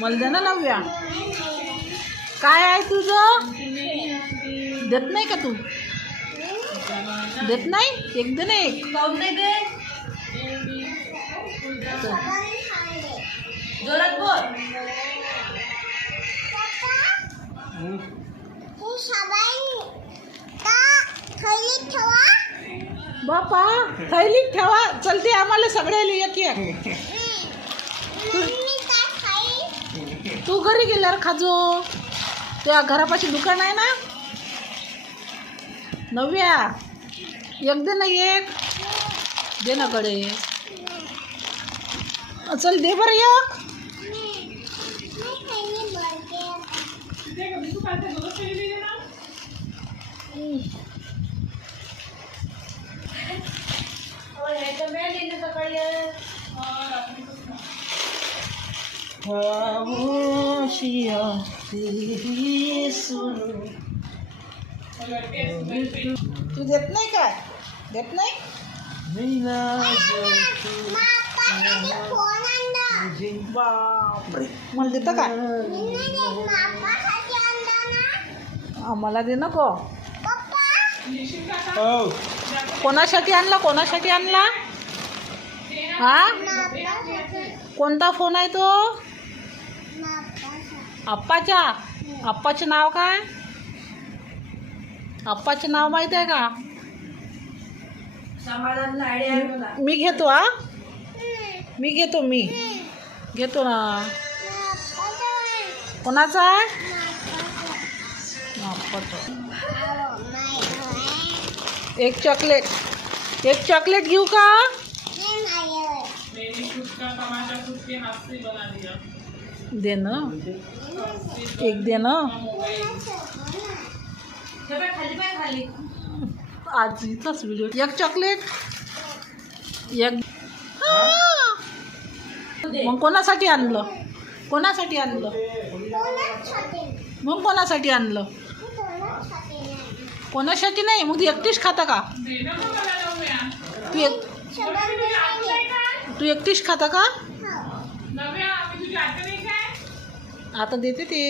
मला दे ना नव्या. काय आहे तुझं? देत नाही का तू? देत नाही? एक दे ना एक. काऊन नाही दे? जोरात बोल. बापा थैलीत ठेवा. चलते आम्हाला सगळ्याला एक एक. तू घरी गेल्यावर खाजो. त्या घरापाशी दुकान आहे ना. नव्या एक दे ना एक. दे ना कडे. चल दे बरं एक. तू देत नाही काय? देत नाही. बापरे मला देतं काय? आम्हाला दे नको. कोणासाठी आणला? कोणासाठी आणला? हा कोणता फोन आहे तो? आप्पाचा. आप्पाचे नाव काय? आप्पाचे नाव माहित आहे का? मी घेतो. हा मी घेतो. मी घेतो ना. कोणाचा आहे? एक चॉकलेट. एक चॉकलेट घेऊ का? दे ना एक. दे ना आज इथलाच व्हिडिओ. एक चॉकलेट एक. मग कोणासाठी आणलं? कोणासाठी आणलं? मग कोणासाठी आणलं? कोणासाठी नाही. मग तू एकटीच खाता का? तू एकटीच खाता का? आता देते ते.